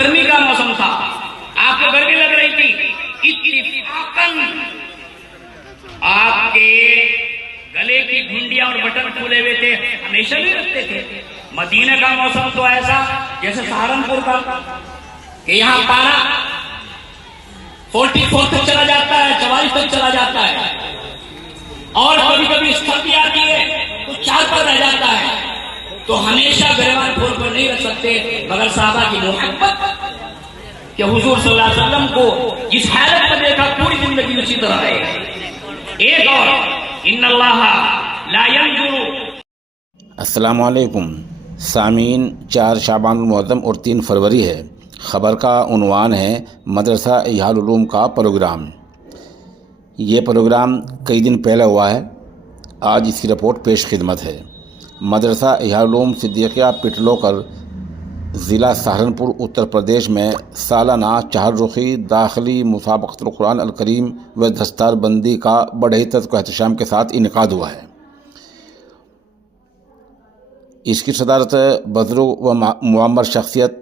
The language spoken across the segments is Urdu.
گرمی کا موسم تھا، آپ کو گرمی لگ رہی تھی، اتفاقاً آپ کے گلے کی گھنڈیاں اور بٹن کھلے ہوئے تھے، ہمیشہ بھی رکھتے تھے۔ مدینہ کا موسم تو ایسا جیسے سہارنپور کا کہ یہاں پارا 44 تک چلا جاتا ہے، 44 تک چلا جاتا ہے، اور کبھی کبھی سردی آتی ہے تو 4 پر رہ جاتا ہے۔ تو ہمیشہ گریبان کھول کر نہیں رکھ سکتے، مگر صحابہ کی محبت کہ حضور صلی اللہ علیہ وسلم کو جس حالت میں دیکھا پوری زندگی اسی طرح رہے۔ ایک اور ان اللہ لا ينظر۔ السلام علیکم سامعین، 4 شعبان المعظم اور 3 فروری ہے۔ خبر کا عنوان ہے مدرسہ احیاء العلوم کا پروگرام۔ یہ پروگرام کئی دن پہلے ہوا ہے، آج اس کی رپورٹ پیش خدمت ہے۔ مدرسہ احیاء العلوم صدیقیہ پٹلوکر، ضلع سہارنپور، اتر پردیش میں سالانہ 4 رخی داخلی مسابقۃ القرآن الکریم و دستار بندی کا بڑے تذکر و احتشام کے ساتھ انعقاد ہوا ہے۔ اس کی صدارت بزرگ و معمر شخصیت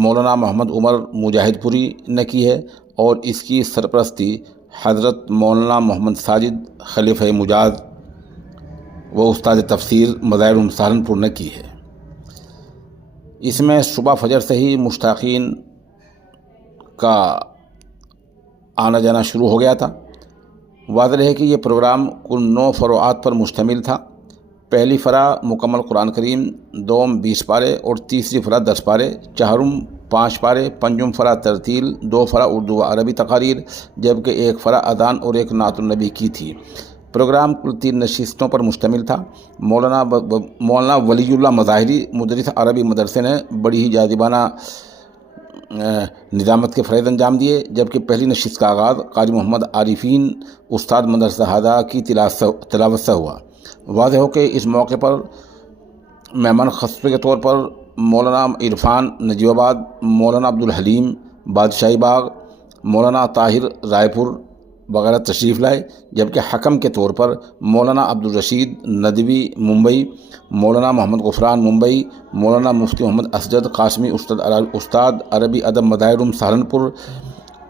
مولانا محمد عمر مجاہد پوری نے کی ہے، اور اس کی سرپرستی حضرت مولانا محمد ساجد خلیفہ مجاز و استاد تفسیر مظاہر سہارنپور نے کی ہے۔ اس میں صبح فجر سے ہی مشتاقین کا آنا جانا شروع ہو گیا تھا۔ واضح ہے کہ یہ پروگرام کل 9 فروعات پر مشتمل تھا۔ پہلی فرع مکمل قرآن کریم، دوم 20 پارے اور تیسری فرع 10 پارے، چہارم 5 پارے، پنجم فرع ترتیل، 2 فرع اردو و عربی تقاریر، جبکہ 1 فرع اذان اور 1 نعت النبی کی تھی۔ پروگرام کل 3 نشستوں پر مشتمل تھا۔ مولانا ولی اللہ مظاہری مدرس عربی مدرسے نے بڑی ہی جاذبانہ نظامت کے فرائض انجام دیے، جبکہ پہلی نشست کا آغاز قاری محمد عارفین استاد مدرسہ ہدہ کی تلاوت سے ہوا۔ واضح ہو کہ اس موقع پر مہمان خصوصی کے طور پر مولانا عرفان نجیب آباد، مولانا عبدالحلیم بادشاہی باغ، مولانا طاہر رائے پور وغیرہ تشریف لائے، جبکہ حکم کے طور پر مولانا عبدالرشید ندوی ممبئی، مولانا محمد غفران ممبئی، مولانا مفتی محمد اسجد قاسمی استاد عربی ادب مظاہر سہارنپور،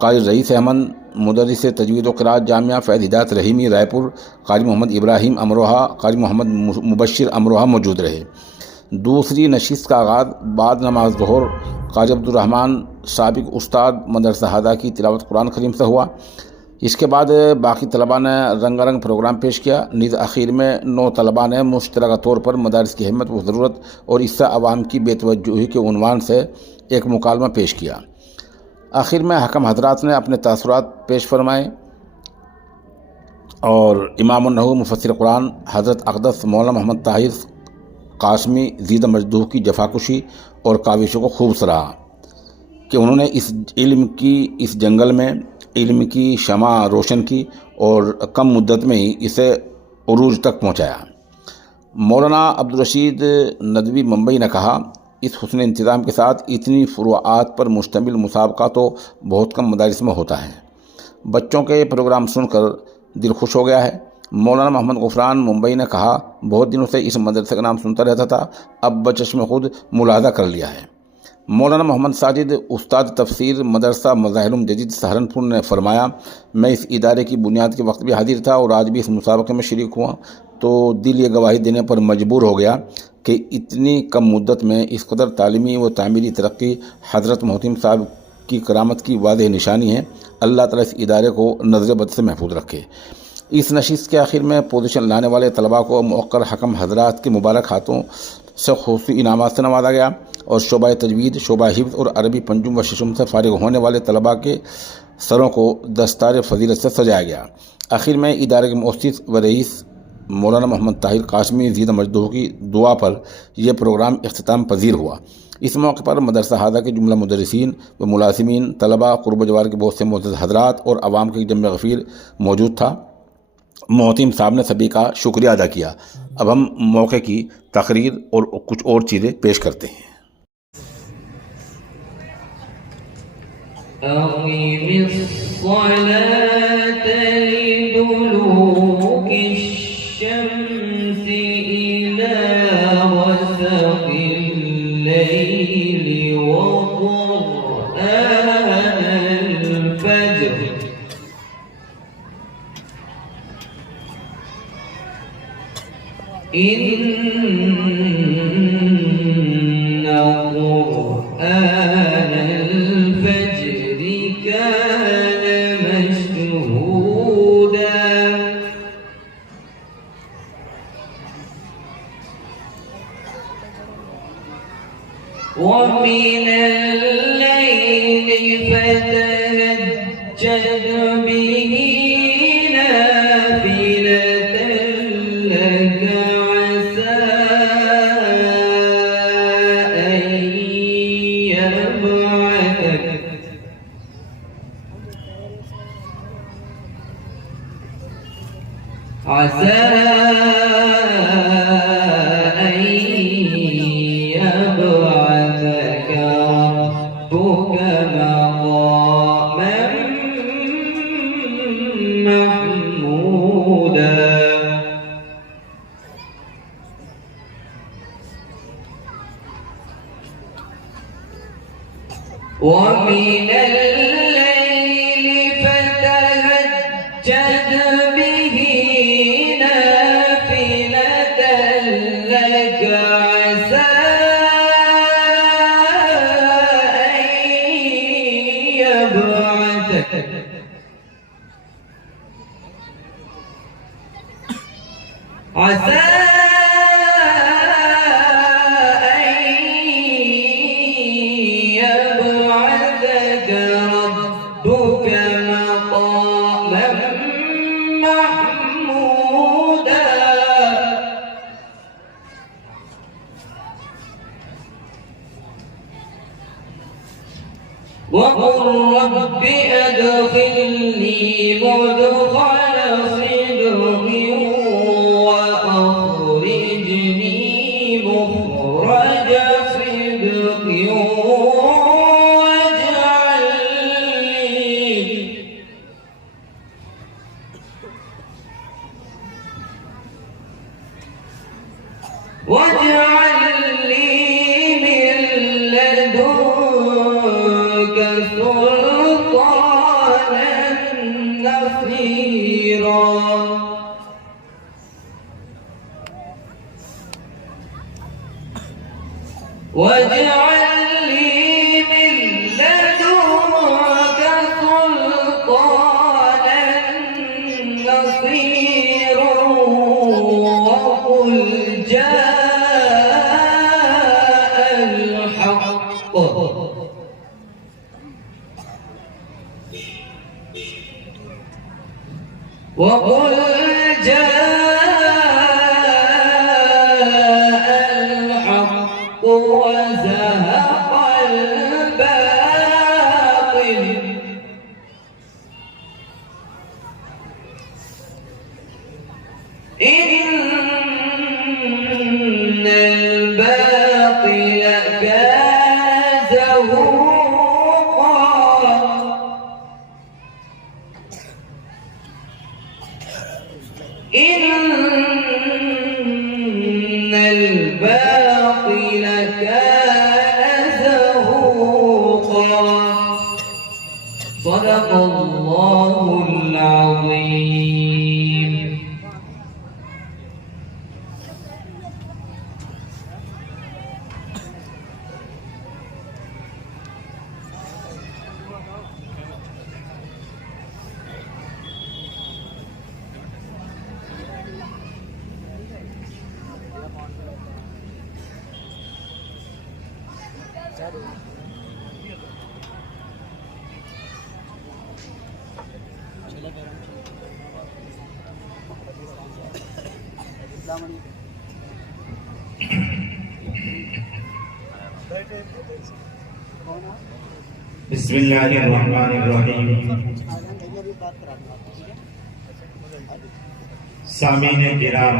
قاری رئیس احمد مدرس تجوید و قراءت جامعہ فیض ہدایت رحیمی رائے پور، قاری محمد ابراہیم امروہہ، قاری محمد مبشر امروہہ موجود رہے۔ دوسری نشست کا آغاز بعد نماز ظہر قاری عبدالرحمن سابق استاد مدرسہ ہدہ کی تلاوت قرآن کریم سے ہوا۔ اس کے بعد باقی طلباء نے رنگا رنگ پروگرام پیش کیا۔ نیز اخیر میں 9 طلباء نے مشترکہ طور پر مدارس کی اہمیت و ضرورت اور اس سے عوام کی بے توجہی کے عنوان سے ایک مکالمہ پیش کیا۔ آخر میں حکم حضرات نے اپنے تاثرات پیش فرمائے، اور امام النحو مفسر قرآن حضرت اقدس مولانا محمد طاہر قاسمی زیدہ مجدوح کی جفاکشی اور کاوشوں کو خوب سراہا کہ انہوں نے اس علم کی اس جنگل میں علم کی شمع روشن کی اور کم مدت میں ہی اسے عروج تک پہنچایا۔ مولانا عبدالرشید ندوی ممبئی نے کہا، اس حسن انتظام کے ساتھ اتنی فروعات پر مشتمل مسابقہ تو بہت کم مدارس میں ہوتا ہے۔ بچوں کے پروگرام سن کر دل خوش ہو گیا ہے۔ مولانا محمد غفران ممبئی نے کہا، بہت دنوں سے اس مدرسے کا نام سنتا رہتا تھا، اب بچشم خود ملاحظہ کر لیا ہے۔ مولانا محمد ساجد استاد تفسیر مدرسہ مظاہر جدید سہارنپور نے فرمایا، میں اس ادارے کی بنیاد کے وقت بھی حاضر تھا اور آج بھی اس مسابقے میں شریک ہوا تو دل یہ گواہی دینے پر مجبور ہو گیا کہ اتنی کم مدت میں اس قدر تعلیمی و تعمیری ترقی حضرت محتم صاحب کی کرامت کی واضح نشانی ہے۔ اللہ تعالیٰ اس ادارے کو نظر بد سے محفوظ رکھے۔ اس نشست کے آخر میں پوزیشن لانے والے طلباء کو موقر حکم حضرات کے مبارک ہاتھوں سے خصوصی انعامات سے نوازا گیا، اور شعبہ تجوید، شعبہ حفظ اور عربی پنجم و ششم سے فارغ ہونے والے طلباء کے سروں کو دستار فضیلت سے سجایا گیا۔ آخر میں ادارے کے مؤسس و رئیس مولانا محمد طاہر قاسمی زیدہ مجدوح کی دعا پر یہ پروگرام اختتام پذیر ہوا۔ اس موقع پر مدرسہ ہدہ کے جملہ مدرسین و ملازمین، طلباء، قرب و جوار کے بہت سے معزز حضرات اور عوام کے جمع غفیر موجود تھا۔ محتم صاحب نے سبھی کا شکریہ ادا کیا۔ اب ہم موقع کی تقریر اور کچھ اور چیزیں پیش کرتے ہیں۔ أقم الصلاة لدلوك الشمس إلى غسق الليل وقرآن إن قرآن الفجر كان مشهودا ومن الليل فتهجد به نافلة لك عسى أن يبعثك ربك مقاما محمودا ومن الليل فتهجد به نافلة لك عسى أن يبعثك ربك مقاما محمودا وقل رب أدخلني مدخل صدق وأخرجني مخرج صدق واجعل لي من لدنك سلطانا نصيرا واجعل لي من لدنك سلطانا نصيرا وقل جاء الحق وقل جاء الحق وزهق الباطل إن الباطل كان زهوقا إن الباطل كان زهوقا صدق الله العظيم. بسم اللہ الرحمن الرحیم. سامعین کرام،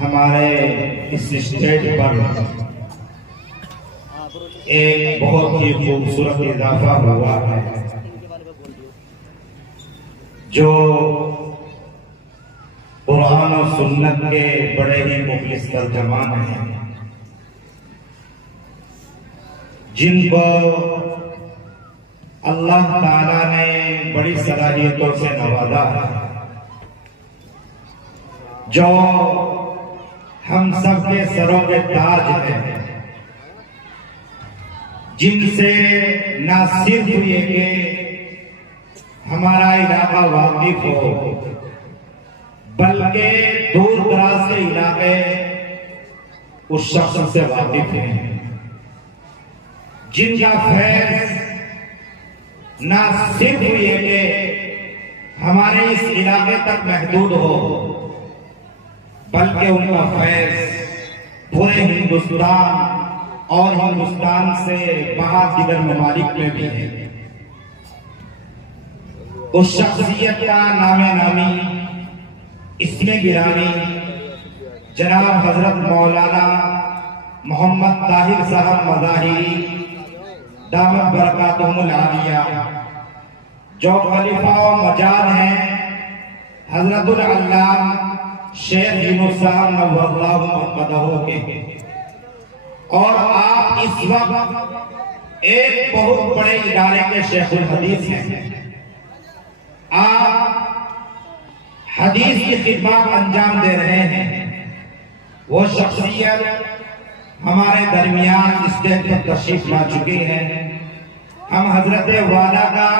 ہمارے اس اسٹیج پر ایک بہت ہی خوبصورت اضافہ ہوا ہے جو قرآن و سنت کے بڑے ہی مخلص ترجمان ہیں، جن کو اللہ تعالیٰ نے بڑی صلاحیتوں سے نوازا ہے. جو ہم سب کے سروں کے تاج ہیں، جن سے نہ صرف یہ کہ ہمارا علاقہ واقف ہو، بلکہ دور دراز کے علاقے اس شخص سے واقف ہیں، جن کا فیض نہ صرف یہ کہ ہمارے اس علاقے تک محدود ہو، بلکہ ان کا فیض پورے ہندوستان اور ہندوستان سے باہر دیگر ممالک میں بھی ہے۔ اس شخصیت کا نام نامی، اسم گرامی جناب حضرت مولانا محمد طاہر صاحب مظاہری دامت برکاتہم العالیہ، جو خلیفہ و مجاد ہیں حضرت العلام شیخ یونس صاحب نور اللہ مرقدہ کے، اور آپ اس وقت ایک بہت بڑے ادارے کے شیخ الحدیث ہیں۔ آپ حدیث کی خدمات انجام دے رہے ہیں۔ وہ شخصیت ہمارے درمیان اسٹیج پر تشریف لا چکی ہے۔ ہم حضرت والا کا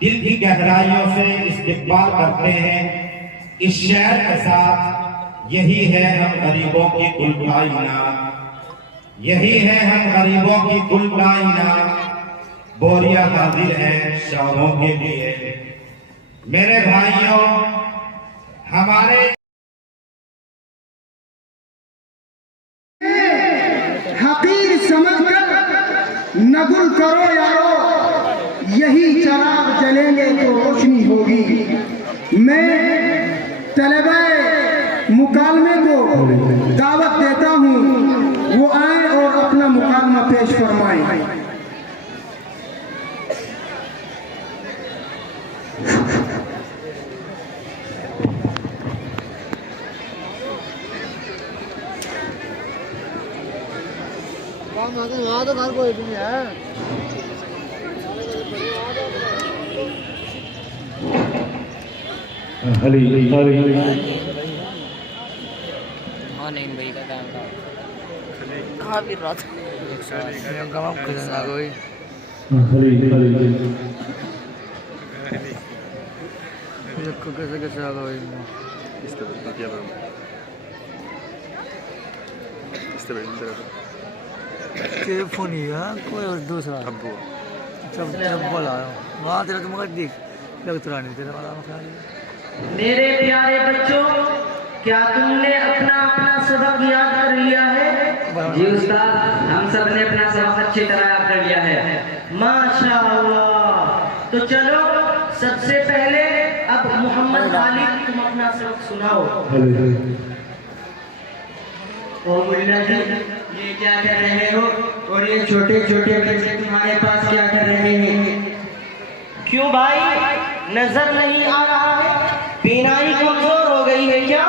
دل کی گہرائیوں سے استقبال کرتے ہیں۔ اس شعر کے ساتھ یہی ہے ہم غریبوں کی گل کائنات، یہی ہے ہم غریبوں کی گل کائنات، بوریا حاضر ہے شاہوں کے لیے۔ میرے بھائیوں، ہمارے حقیر سمجھ کر نہ گل کرو یارو، یہی چراغ جلیں گے تو روشنی ہوگی۔ میں طلبہ مکالمے کو دعوت دیتا ہوں، وہ آئیں اور اپنا مکالمہ پیش فرمائیں۔ نہیں بھائی کا ٹائم تھا کہاں پھر رہا تھا کوئی کیسے کیسے آ گئی فون ہی ہے کوئی دوسرا بولا وہاں تیرا تو مگر دیکھ لگتا نہیں تیرا۔ میرے پیارے بچوں، کیا تم نے اپنا سبق یاد کر لیا ہے؟ جی استاد، ہم سب نے اپنا سبق اچھی طرح یاد کر لیا ہے۔ ماشاءاللہ۔ تو چلو سب سے پہلے اب محمد خالد تم اپنا سبق سناؤ۔ او ملا جی، یہ کیا کر رہے ہو؟ اور یہ چھوٹے چھوٹے بچے تمہارے پاس کیا کر رہے ہیں؟ کیوں بھائی، نظر نہیں آ رہا ہے؟ بینائی کمزور ہو گئی ہے کیا؟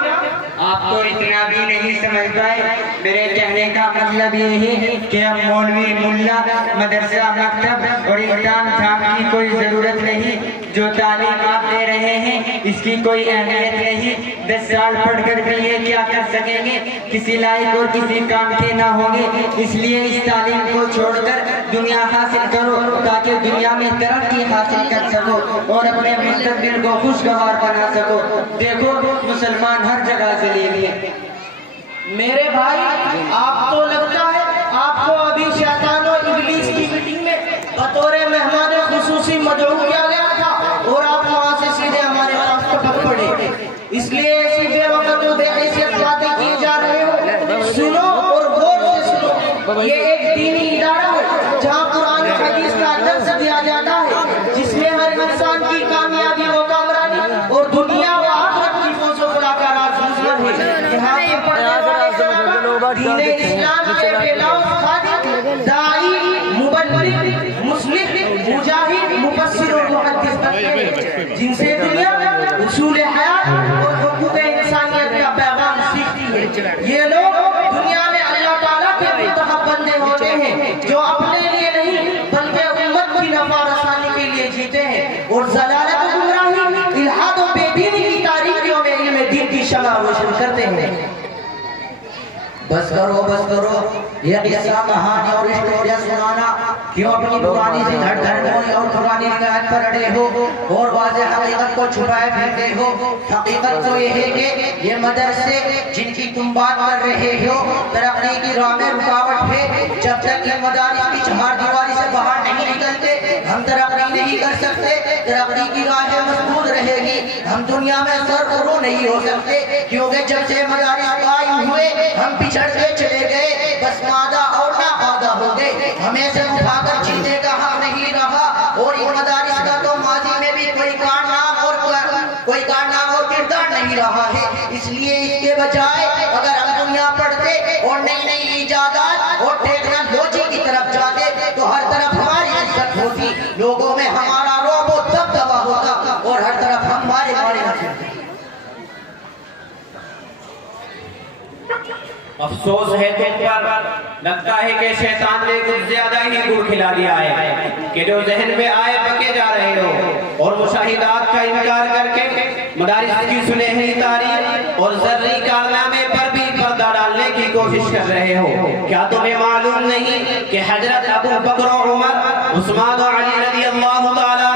آپ تو اتنا بھی نہیں سمجھ پائے۔ میرے کہنے کا مطلب یہ ہے کہ اب مولوی، ملا، مدرسہ، مکتب اور امتحان جھام کی کوئی ضرورت نہیں۔ جو تعلیم آپ دے رہے ہیں اس کی کوئی اہمیت نہیں۔ 10 سال پڑھ کر بھی یہ کیا کر سکیں گے؟ کسی لائق اور کسی کام کے نہ ہوں گے۔ اس لیے اس تعلیم کو چھوڑ کر دنیا حاصل کرو، تاکہ دنیا میں ترقی حاصل کر سکو اور اپنے مستقبل کو خوشگوار بنا سکو۔ دیکھو مسلمان ہر جگہ سے لے لیے۔ میرے بھائی، آپ تو لگتا ہے آپ کو ابھی شیطان و ابلیس کی میٹنگ میں بطور مہمان خصوصی مدعو کیا گیا تھا، اور آپ وہاں سے سیدھے ہمارے پاس ٹپک پڑے۔ اس لیے ایسی بے وقت و بے حیثیت باتیں کی جا رہے ہو، سنو اور غور سے سنو۔ یہ ایک دینی ادارہ ہے جہاں قرآن و حدیث کا درس دیا جاتا ہے، جس میں ہر انسان کی کامیابی و کامرانی اور دنیا و آخرت کی فوز و فلاح کا راز مضمر ہے۔ یہاں پر پڑھنے والے طلباء دین اسلام کے بیلاؤ خادم، داعی، مبلغ، مصلح، مجاہد، مفسر اور محدث بنتے، جن سے دنیا اصول حیات اور حقوق انسانیت کا پیغام سیکھتی ہے۔ یہ لوگ دنیا میں اللہ تعالیٰ کے منتخب بندے ہوتے ہیں، جو اپنے لیے نہیں بلکہ امت کی نفع رسانی کے لیے جیتے ہیں، اور ضلالت و گمراہی، الحاد و بے دینی کی تاریکیوں میں علم دین کی شمع روشن یہ قصہ کہانی اور اسٹوریاں سنانا، کیوں اپنی پرانی سی دھڑ دھڑ اور پرانی روایت پر اڑے ہو اور واضح حقیقت کو چھپائے پھرتے ہو؟ حقیقت تو یہ ہے کہ یہ مدرسے جن کی تم بات کر رہے ہو ترقی کی راہ میں رکاوٹ ہے۔ جب تک یہ مدارس کی چہار دیواری سے باہر نہیں نکلتے ہم ترقی نہیں کر سکتے۔ ترقی کی راہ مسدود رہے گی، ہم دنیا میں سرخرو نہیں ہو سکتے، کیونکہ جب سے مدارس قائم ہوئے ہم پچھڑتے چلے گئے، بس مادہ اور ناآدہ ہو گئے، ہمیں سے اٹھا کر جینے کا حق نہیں رہا۔ اور ان مدارس کا تو ماضی میں بھی کوئی کارنامہ اور کردار نہیں رہا ہے۔ اس لیے اس کے بجائے اگر ہم دنیا پڑھتے اور نئی نئی ایجادات اور ٹیکنالوجی کی طرف جاتے تو ہر طرف ہماری عزت ہوتی، لوگوں میں ہمارا رعب و دبدبہ ہوتا اور ہر طرف ہمارے بارے میں۔ افسوس ہے تم پر، لگتا ہے کہ شیطان نے کچھ زیادہ ہی گڑ کھلا دیا ہے کہ جو ذہن میں آئے بکے جا رہے ہو اور مشاہدات کا انکار کر کے مدارس کی سنہری تاریخ اور ذرعی کارنامے پر بھی پردہ ڈالنے کی کوشش کر رہے ہو۔ کیا تمہیں معلوم نہیں کہ حضرت ابو بکر و عمر، عثمان و علی رضی اللہ تعالیٰ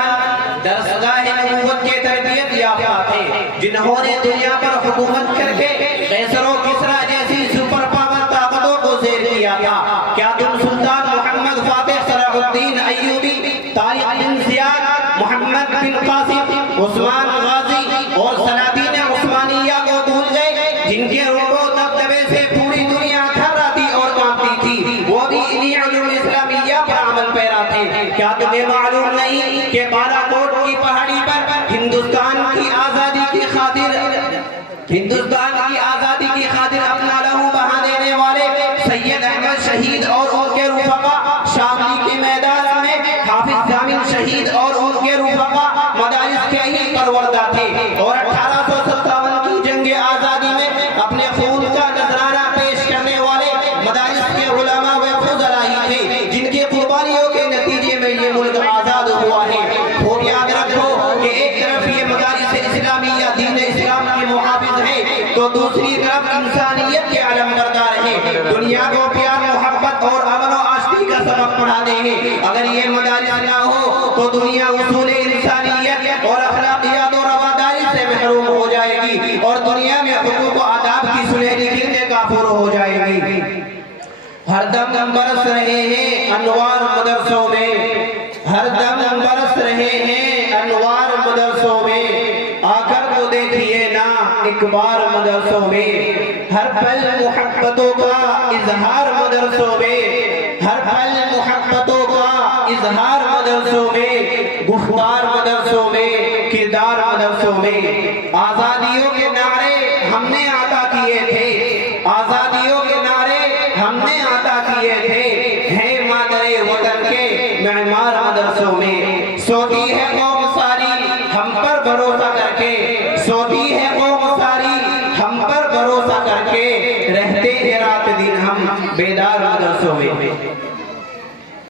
درسگاہ نبوت کے تربیت یافتہ تھے، جنہوں نے دنیا پر حکومت کر کے قیصر و کسریٰ جیسی سپر پاور طاقتوں کو زیر کیا تھا؟ کیا تم سلطان محمد فاتح صلاح الدین ایوبی، طارق بن زیاد، محمد بن قاسم، عثمان غازی اور سلاطین عثمانیہ کو بھول گئے، جن کے رعب و دبدبے سے پوری دنیا تھراتی اور کانپتی تھی؟ وہ بھی انہی علوم اسلامیہ پر عمل پیرا تھے۔ کیا تمہیں معلوم نہیں کہ بالاکوٹ کی پہاڑی پر ہندوستان کی آزادی کی خاطر اپنا لہو بہا دینے والے سید احمد شہید اور ان کے رفقا، شاملی کے میدان میں حافظ ضامن شہید اور ان کے رفقا مدارس کے ہی پروردہ تھے، اور 1857 کی جنگ آزادی میں اپنے خون کا نذرانہ پیش کرنے والے مدارس کے علماء و فضلاء ہی تھے، جن کی قربانیوں کے نتیجے میں یہ ملک آزاد ہوا ہے۔ خوب یاد رکھو کہ ایک طرف یہ مدارس اسلامیہ دین اسلام کے محافظ ہیں تو دوسری طرف انسانیت کے علم بردار ہیں، دنیا کو پیار محبت اور امن و آشتی کا سبق پڑھاتے ہیں۔ اگر یہ مدارس نہ ہو تو دنیا اصول انسانیت اور اخلاقیات اور رواداری سے محروم ہو جائے گی اور دنیا میں حقوق و آداب کی سنہری کرنیں کافور ہو جائے گی۔ ہر دم برس رہے ہیں انوار مدرسوں میں، ہر دم برس رہے ہیں انوار مدرسوں میں، آ کر تو دیکھیے نا ایک بار مدرسوں میں، ہر پل محبتوں کا اظہار مدرسوں میں، ہر پل محبتوں کا اظہار مدرسوں میں، گفتار مدرسوں میں، کردار مدرسوں میں۔ آزادیوں کے نعرے ہم نے عطا کیے تھے، آزادیوں کے نعرے ہم نے عطا کیے تھے، ہیں مادر وطن کے معمار مدرسوں میں۔ سوتی ہے قوم ساری ہم پر بھروسہ کر کے، سوتی ہے قوم ساری ہم پر بھروسہ کر کے، رہتے ہیں رات دن ہم بیدار مدرسوں میں۔